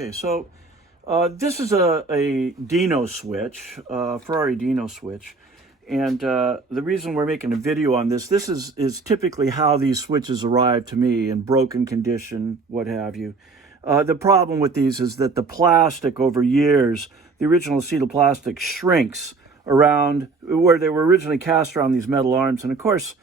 Okay, so this is a Dino switch, Ferrari Dino switch. And the reason we're making a video on this is typically how these switches arrive to me in broken condition, what have you. The problem with these is that the plastic over years, the original acetyl plastic shrinks around where they were originally cast around these metal arms. And of course,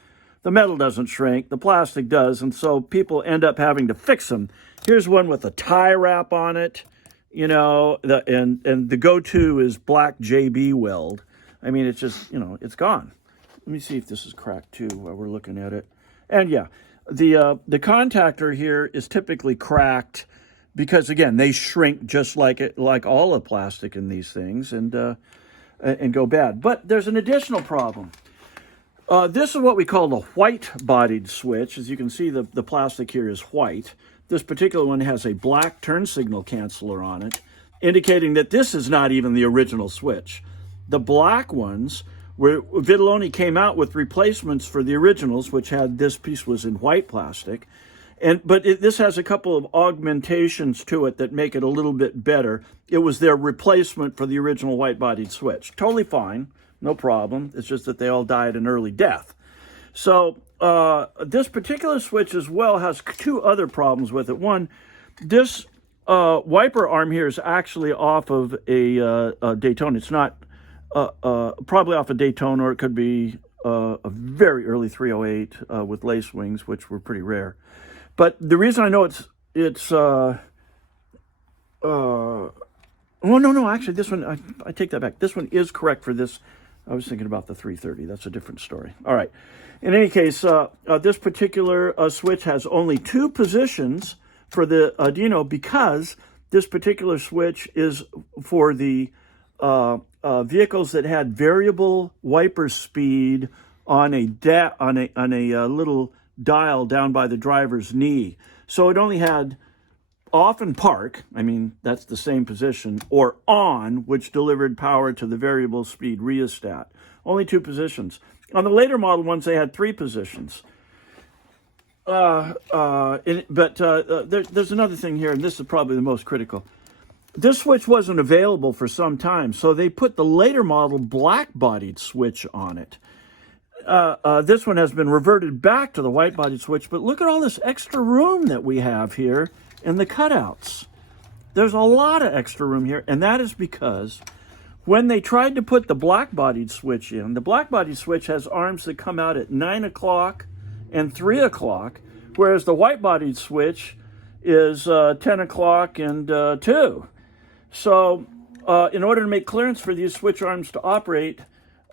the metal doesn't shrink, the plastic does. And so people end up having to fix them. Here's one with a tie wrap on it, you know, and the go-to is black JB weld. I mean, it's just, you know, it's gone. Let me see if this is cracked too while we're looking at it. And yeah, the contactor here is typically cracked because, again, they shrink just like all the plastic in these things and go bad. But there's an additional problem. This is what we call the white-bodied switch. As you can see, the plastic here is white. This particular one has a black turn signal canceller on it, indicating that this is not even the original switch. The black ones, where Vitaloni came out with replacements for the originals, which had this piece was in white plastic. But this has a couple of augmentations to it that make it a little bit better. It was their replacement for the original white-bodied switch. Totally fine, no problem. It's just that they all died an early death. So this particular switch as well has two other problems with it. One, this wiper arm here is actually off of a Daytona. It's not probably off a Daytona, or it could be a very early 308 with lace wings, which were pretty rare. But the reason I know no, actually, this one, I take that back. This one is correct for this. I was thinking about the 330. That's a different story. All right. In any case, this particular switch has only two positions for the Dino because this particular switch is for the vehicles that had variable wiper speed on a little dial down by the driver's knee. So it only had off and park, I mean, that's the same position, or on, which delivered power to the variable speed rheostat. Only two positions. On the later model ones, they had three positions. There's another thing here, and this is probably the most critical. This switch wasn't available for some time, so they put the later model black-bodied switch on it. This one has been reverted back to the white-bodied switch, but look at all this extra room that we have here in the cutouts. There's a lot of extra room here, and that is because when they tried to put the black-bodied switch in, the black-bodied switch has arms that come out at 9 o'clock and 3 o'clock, whereas the white-bodied switch is 10 o'clock and 2. So in order to make clearance for these switch arms to operate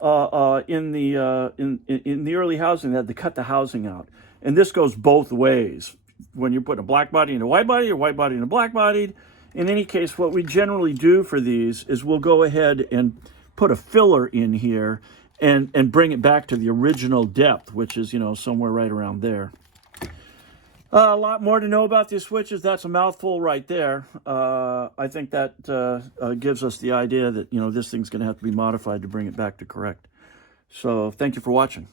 in the early housing, they had to cut the housing out. And this goes both ways. When you put a black body and a white body, or white body and a black body. In any case, what we generally do for these is we'll go ahead and put a filler in here and bring it back to the original depth, which is, you know, somewhere right around there. A lot more to know about these switches. That's a mouthful right there. I think that gives us the idea that, you know, this thing's going to have to be modified to bring it back to correct. So thank you for watching.